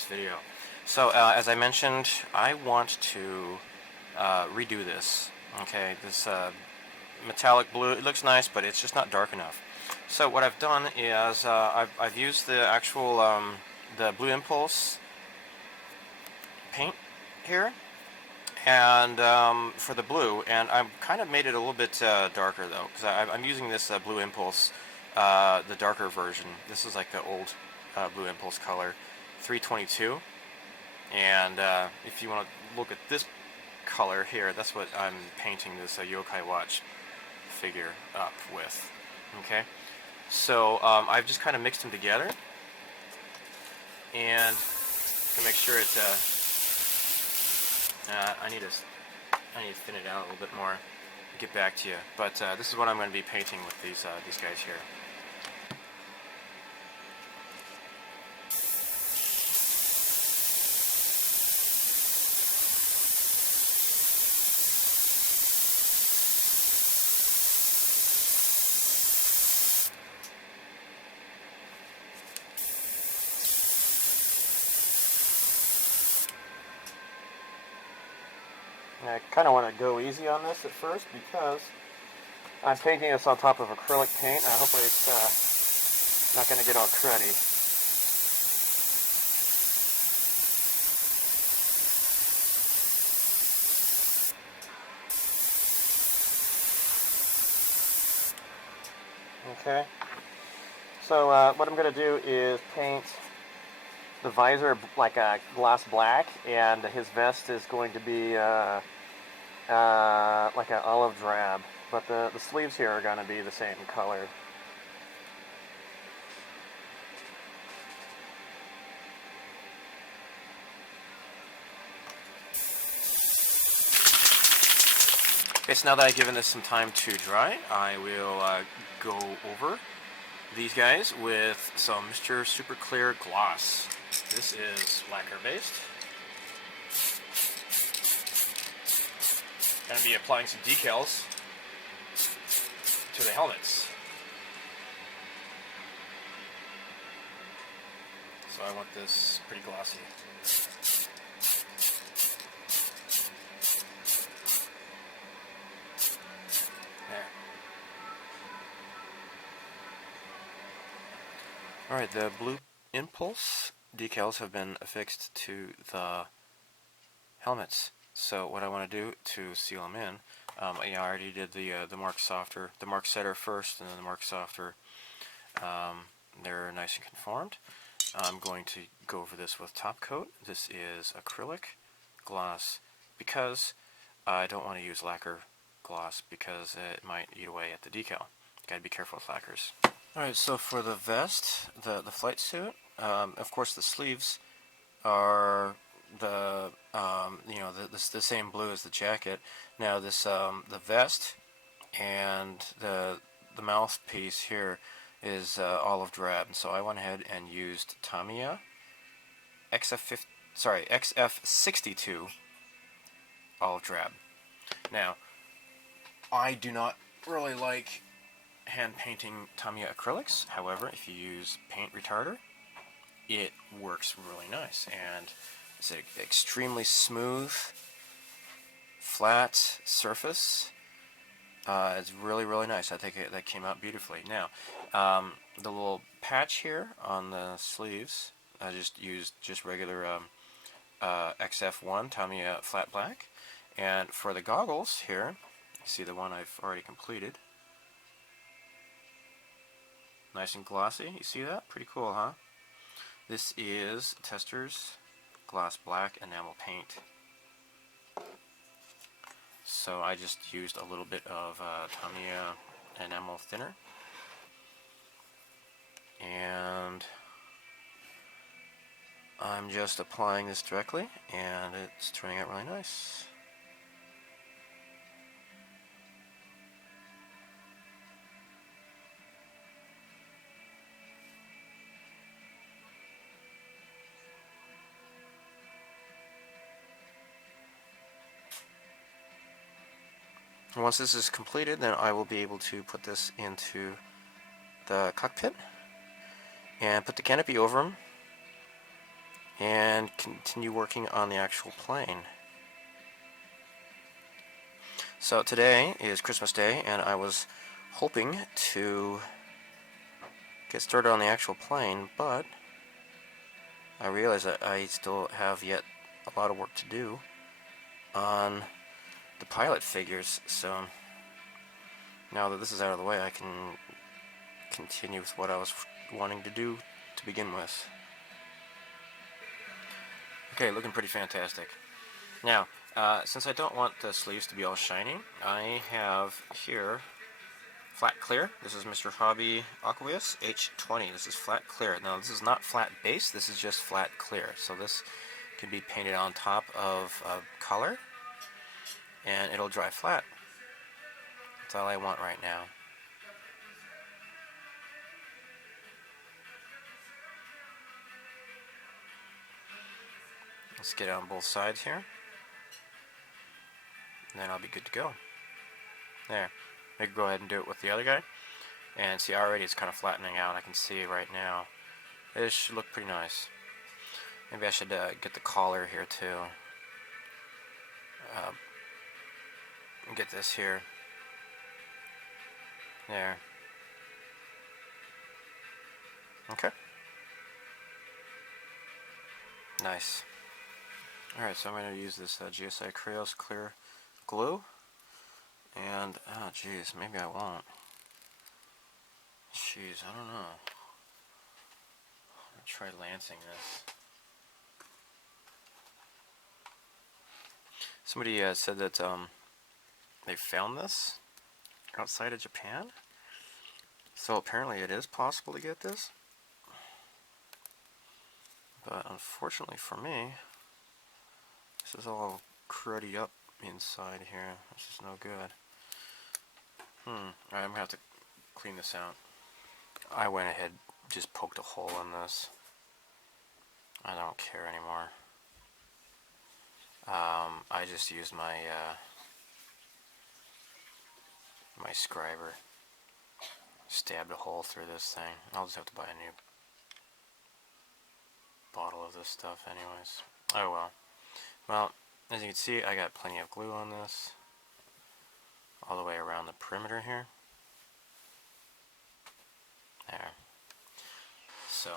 this video. So as I mentioned, I want to redo this. Okay, this metallic blue, it looks nice, but it's just not dark enough. So what I've done is I've used the actual the Blue Impulse paint here, and for the blue, and I've kind of made it a little bit darker though, because I'm using this Blue Impulse, the darker version. This is like the old Blue Impulse color, 322. And if you want to look at this color here, that's what I'm painting this Yokai Watch figure up with. Okay, so I've just kind of mixed them together, and to make sure it. I need to thin it out a little bit more. Get back to you, but this is what I'm going to be painting with these guys here. I kind of want to go easy on this at first because I'm painting this on top of acrylic paint, and hopefully it's not going to get all cruddy. Okay, so what I'm going to do is paint the visor like a gloss black, and his vest is going to be like an olive drab, but the sleeves here are going to be the same color. Okay, so now that I've given this some time to dry, I will go over these guys with some Mr. Super Clear Gloss. This is lacquer based. Going to be applying some decals to the helmets. So I want this pretty glossy. There. Alright, the Blue Impulse decals have been affixed to the helmets. So what I want to do to seal them in, I already did the Mark Softer, the Mark Setter first, and then the Mark Softer. They're nice and conformed. I'm going to go over this with top coat. This is acrylic gloss because I don't want to use lacquer gloss because it might eat away at the decal. Gotta be careful with lacquers. Alright, so for the vest, the flight suit, of course the sleeves are the the same blue as the jacket. Now this the vest and the mouthpiece here is olive drab, and so I went ahead and used Tamiya XF62 olive drab. Now I do not really like hand painting Tamiya acrylics. However, if you use paint retarder, it works really nice, and it's an extremely smooth, flat surface. It's really, really nice. I think that came out beautifully. Now, the little patch here on the sleeves, I just used regular XF1 Tamiya flat black. And for the goggles here, you see the one I've already completed. Nice and glossy. You see that? Pretty cool, huh? This is Tester's Gloss Black Enamel Paint. So I just used a little bit of Tamiya enamel thinner, and I'm just applying this directly, and it's turning out really nice. Once this is completed, then I will be able to put this into the cockpit and put the canopy over them and continue working on the actual plane. So today is Christmas Day, and I was hoping to get started on the actual plane, but I realize that I still have yet a lot of work to do on the pilot figures. So now that this is out of the way, I can continue with what I was wanting to do to begin with. Okay, looking pretty fantastic. Now, since I don't want the sleeves to be all shiny, I have here flat clear. This is Mr. Hobby Aqueous H20. This is flat clear. Now, this is not flat base, this is just flat clear. So this can be painted on top of color, and it'll dry flat. That's all I want right now. Let's get it on both sides here, and then I'll be good to go. There. I can go ahead and do it with the other guy. And see, already it's kind of flattening out. I can see right now. It should look pretty nice. Maybe I should get the collar here too. Get this here. There. Okay. Nice. Alright, so I'm going to use this GSI Creos Clear Glue. And, oh geez, maybe I won't. Jeez, I don't know. I'm going to try lancing this. Somebody said that they found this outside of Japan. So apparently it is possible to get this. But unfortunately for me, this is all cruddy up inside here. This is no good. Alright, I'm going to have to clean this out. I went ahead, just poked a hole in this. I don't care anymore. I just used my my scriber. Stabbed a hole through this thing. I'll just have to buy a new bottle of this stuff anyways. Oh well. Well, as you can see, I got plenty of glue on this. All the way around the perimeter here. There. So.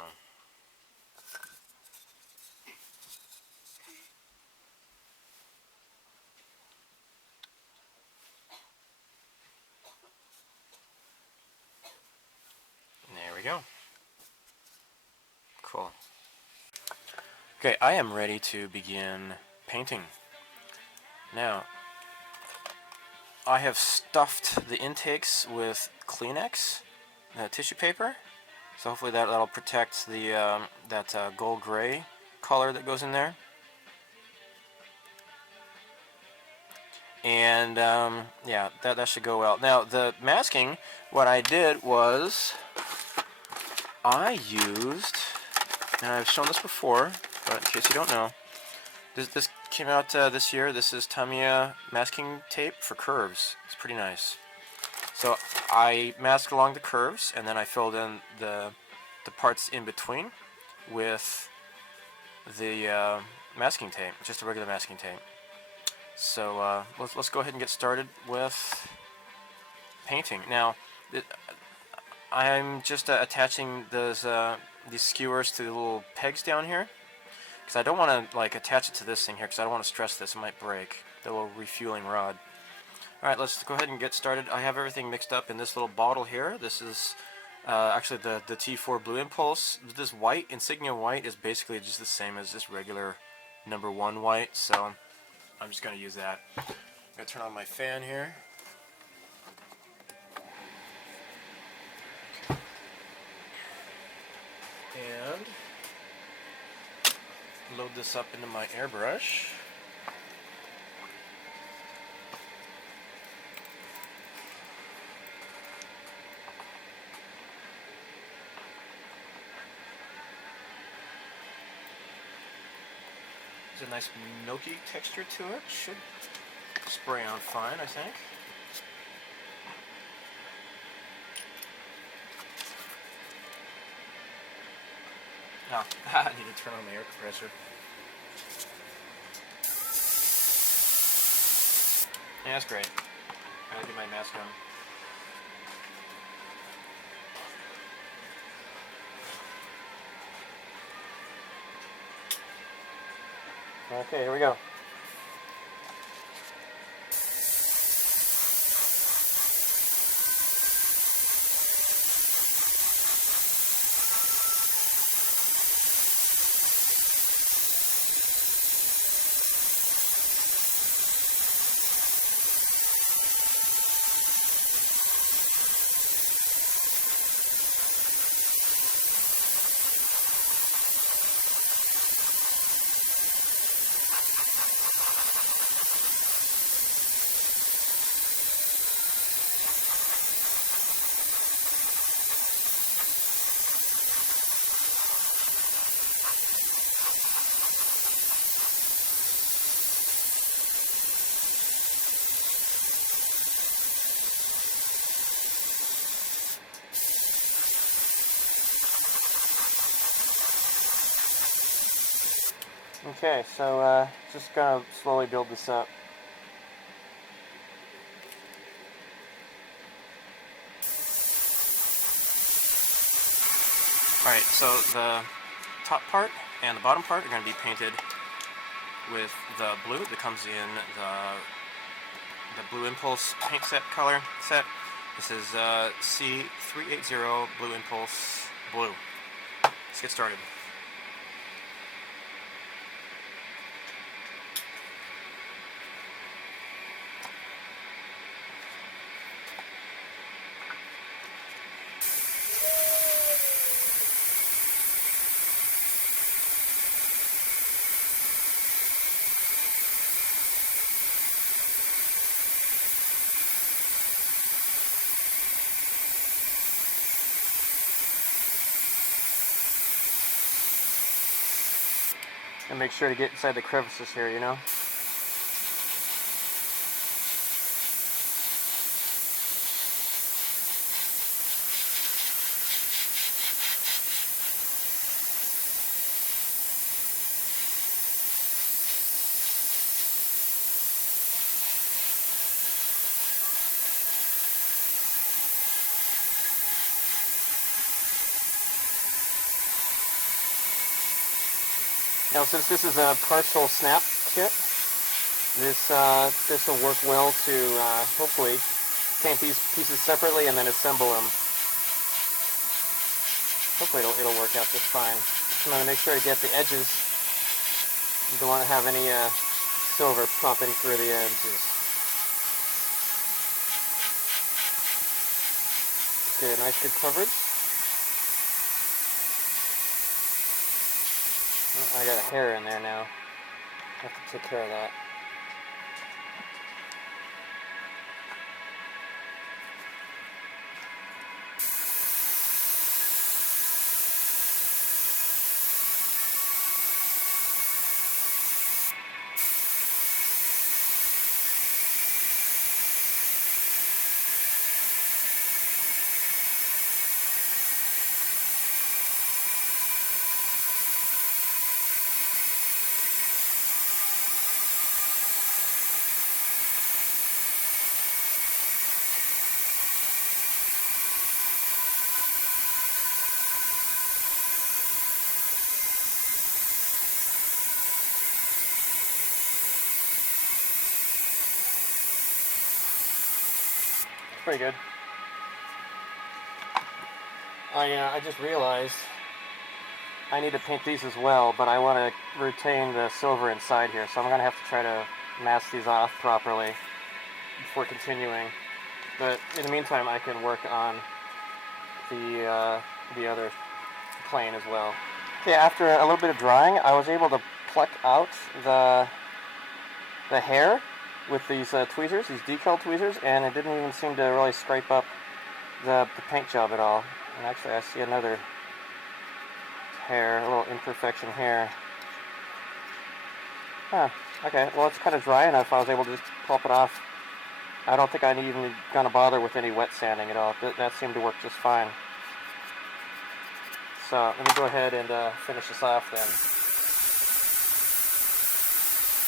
There we go. Cool. Okay, I am ready to begin painting. Now, I have stuffed the intakes with Kleenex, tissue paper, so hopefully that'll protect the that gold gray color that goes in there. And yeah, that should go well. Now the masking, what I did was I used, and I've shown this before, but in case you don't know, this came out this year. This is Tamiya masking tape for curves. It's pretty nice. So I masked along the curves, and then I filled in the parts in between with the masking tape, just a regular masking tape. So let's go ahead and get started with painting. Now, I'm just attaching these skewers to the little pegs down here, because I don't want to like attach it to this thing here, because I don't want to stress this. It might break, the little refueling rod. Alright, let's go ahead and get started. I have everything mixed up in this little bottle here. This is actually the T4 Blue Impulse. This white, Insignia white, is basically just the same as this regular #1 white, so I'm just going to use that. I'm going to turn on my fan here. And load this up into my airbrush. There's a nice milky texture to it. Should spray on fine, I think. Oh, I need to turn on the air compressor. Yeah, that's great. I'll get my mask on. Okay, here we go. Okay, so just gonna slowly build this up. Alright, so the top part and the bottom part are going to be painted with the blue that comes in the Blue Impulse paint color set. This is C380 Blue Impulse Blue. Let's get started. And make sure to get inside the crevices here, you know? Now, since this is a partial snap kit, this will work well to hopefully paint these pieces separately and then assemble them. Hopefully it'll work out just fine. Just want to make sure to get the edges. You don't want to have any silver popping through the edges. Get a nice good coverage. Oh, I got a hair in there now. I have to take care of that. Pretty good. I just realized I need to paint these as well, but I want to retain the silver inside here, so I'm going to have to try to mask these off properly before continuing. But in the meantime, I can work on the other plane as well. Okay, after a little bit of drying, I was able to pluck out the hair with these tweezers, these decal tweezers, and it didn't even seem to really scrape up the paint job at all. And actually, I see another hair, a little imperfection here. Huh, okay, well it's kind of dry enough I was able to just pulp it off. I don't think I'm even going to bother with any wet sanding at all. That seemed to work just fine. So let me go ahead and finish this off then.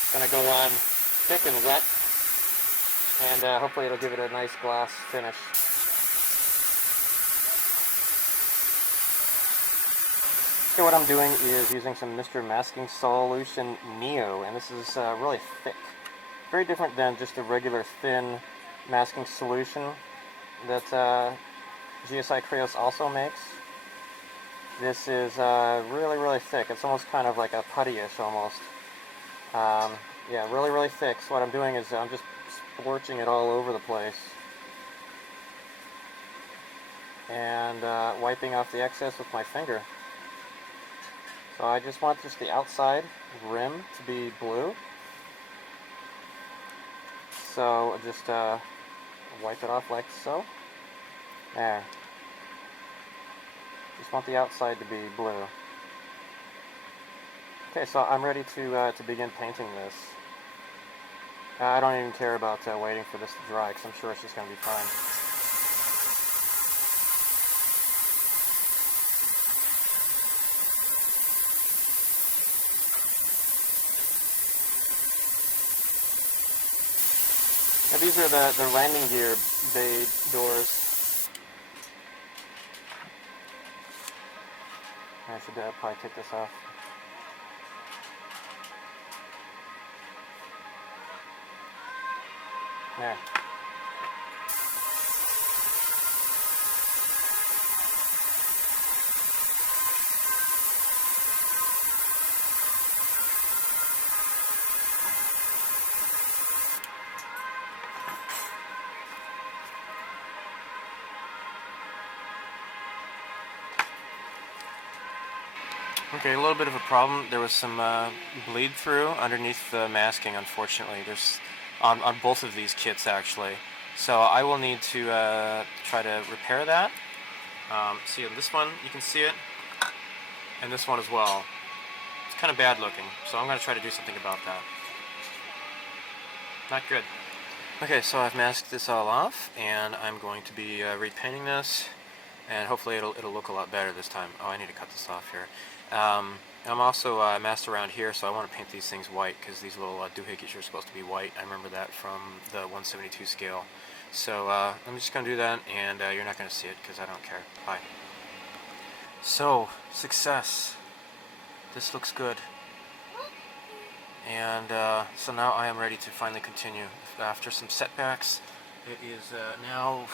It's going to go on thick and wet, and hopefully it'll give it a nice gloss finish. So what I'm doing is using some Mr. Masking Solution Neo, and this is really thick. Very different than just a regular thin masking solution that GSI Krios also makes. This is really, really thick. It's almost kind of like a puttyish almost. Yeah, really, really thick. So what I'm doing is I'm just splorching it all over the place. And wiping off the excess with my finger. So I just want just the outside rim to be blue. So just wipe it off like so. There. Just want the outside to be blue. Okay, so I'm ready to begin painting this. I don't even care about waiting for this to dry, because I'm sure it's just going to be fine. Now these are the landing gear bay doors. I should probably take this off. There. Okay, a little bit of a problem. There was some bleed through underneath the masking, unfortunately. There's on both of these kits, actually. So I will need to try to repair that. See, in this one, you can see it, and this one as well. It's kind of bad looking, so I'm going to try to do something about that. Not good. Okay, so I've masked this all off, and I'm going to be repainting this, and hopefully it'll look a lot better this time. Oh, I need to cut this off here. I'm also masked around here, so I want to paint these things white, because these little doohickeys are supposed to be white. I remember that from the 172 scale. So I'm just going to do that, and you're not going to see it, because I don't care. Bye. So, success. This looks good. And so now I am ready to finally continue. After some setbacks, it is now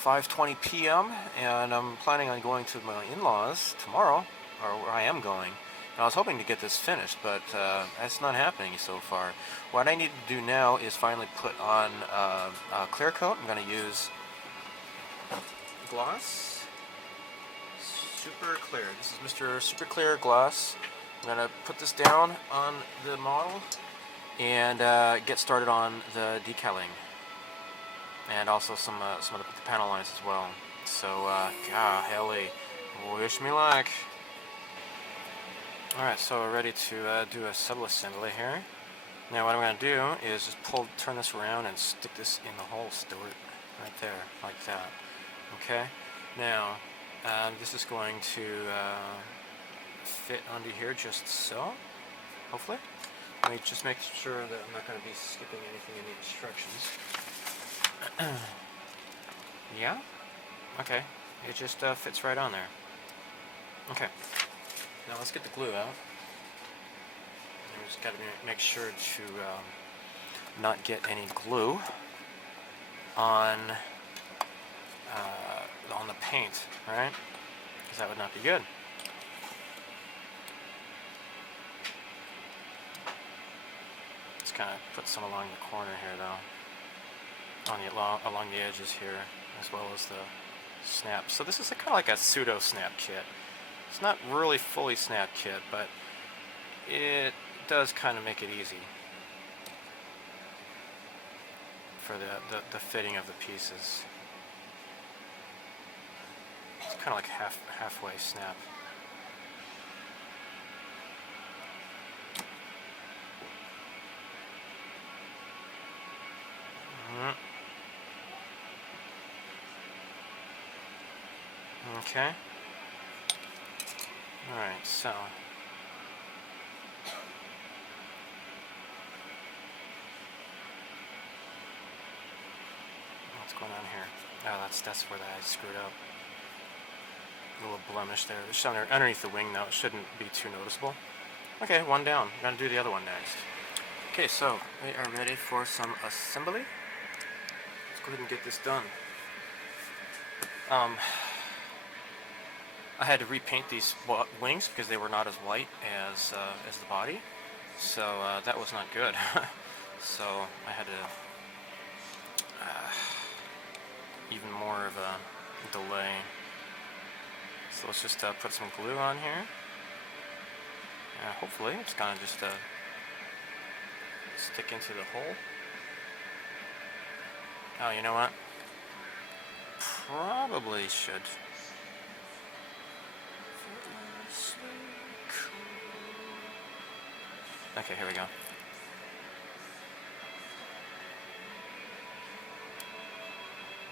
5:20 p.m. and I'm planning on going to my in-laws tomorrow, or where I am going. And I was hoping to get this finished, but that's not happening so far. What I need to do now is finally put on a clear coat. I'm going to use gloss. Super clear. This is Mr. Super Clear Gloss. I'm going to put this down on the model and get started on the decaling. And also some of the panel lines as well. So, golly, wish me luck. Alright, so we're ready to do a sub-assembly here. Now what I'm going to do is just turn this around and stick this in the hole, Stuart. Right there, like that. Okay? Now, this is going to fit onto here just so, hopefully. Let me just make sure that I'm not going to be skipping anything in the instructions. Yeah? Okay. It just fits right on there. Okay. Now let's get the glue out. We just got to make sure to not get any glue on the paint, right? Because that would not be good. Let's kind of put some along the corner here, though. Along the edges here, as well as the snap. So this is kind of like a pseudo snap kit. It's not really fully snap kit, but it does kind of make it easy for the fitting of the pieces. It's kind of like halfway snap. Okay. Alright, so what's going on here? Oh, that's where I screwed up. A little blemish there. It's underneath the wing, though. It shouldn't be too noticeable. Okay, one down. I'm going to do the other one next. Okay, so we are ready for some assembly. Let's go ahead and get this done. I had to repaint these wings because they were not as white as the body. So that was not good. So I had to even more of a delay. So let's just put some glue on here. Hopefully it's gonna just stick into the hole. Oh, you know what? Probably should. Okay, here we go.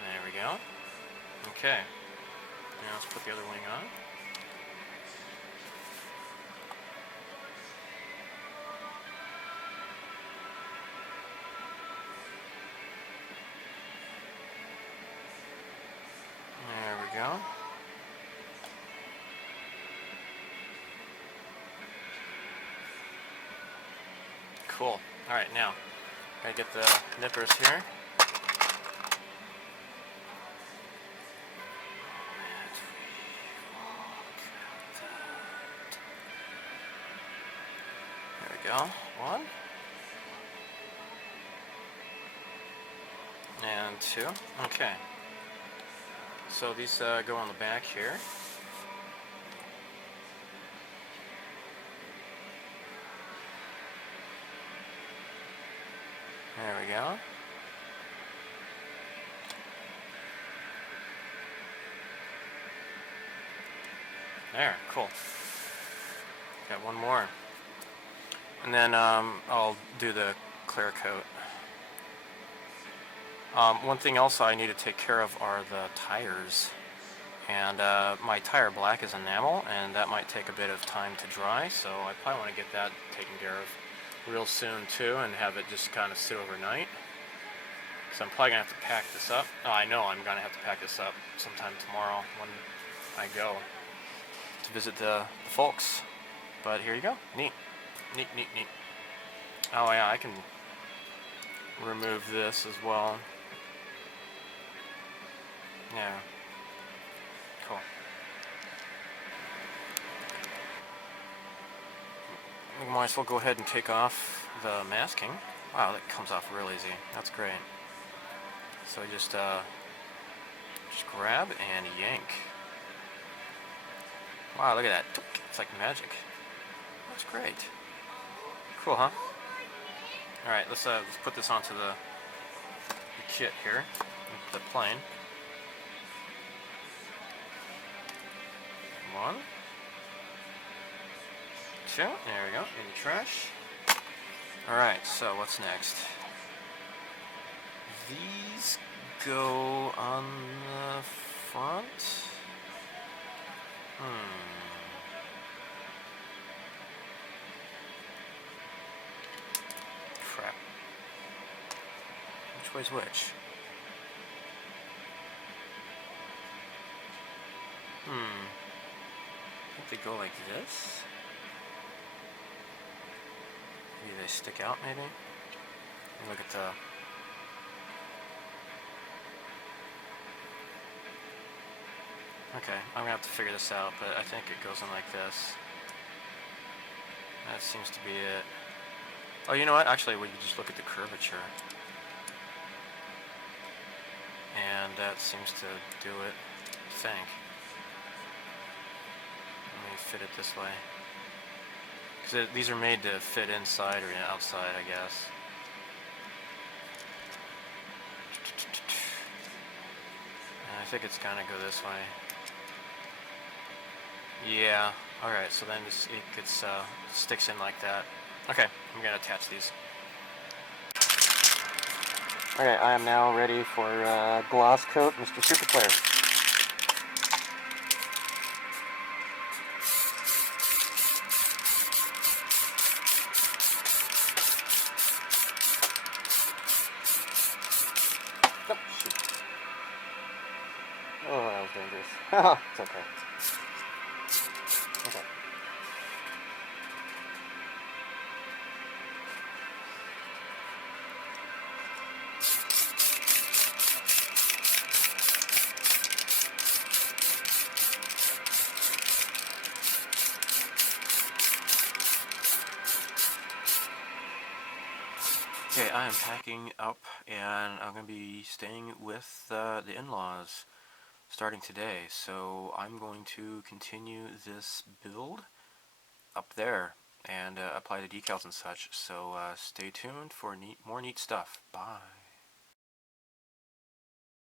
There we go. Okay. Now let's put the other wing on. There we go. Cool. Alright, now, gotta get the nippers here. There we go. One. And two. Okay. So these go on the back here. There we go. There, cool. Got one more. And then I'll do the clear coat. One thing else I need to take care of are the tires. And my tire black is enamel, and that might take a bit of time to dry, so I probably want to get that taken care of real soon too, and have it just kind of sit overnight. So I'm probably going to have to pack this up. Oh, I know I'm going to have to pack this up sometime tomorrow when I go to visit the folks. But here you go. Neat. Neat, neat, neat. Oh yeah, I can remove this as well. Yeah. Cool. We might as well go ahead and take off the masking. Wow, that comes off real easy. That's great. So we just grab and yank. Wow, look at that. It's like magic. That's great. Cool, huh? Alright, let's put this onto the kit here, the plane. One. Two. There we go. In the trash. Alright, so what's next? These go on the front. Crap. Which way's which? I think they go like this. Maybe they stick out, maybe? Let me look at the... Okay, I'm gonna have to figure this out, but I think it goes in like this. That seems to be it. Oh, you know what? Actually, we can just look at the curvature. And that seems to do it, I think. Let me fit it this way. Because these are made to fit inside or outside, I guess. And I think it's gonna go this way. Yeah, alright, so then it gets, sticks in like that. Okay, I'm gonna attach these. Okay, I am now ready for gloss coat Mr. Super Player. dangerous. Haha, it's okay. Okay. Okay, I am packing up, and I'm going to be staying with the in-laws starting today. So I'm going to continue this build up there and apply the decals and such. So stay tuned for more neat stuff. Bye.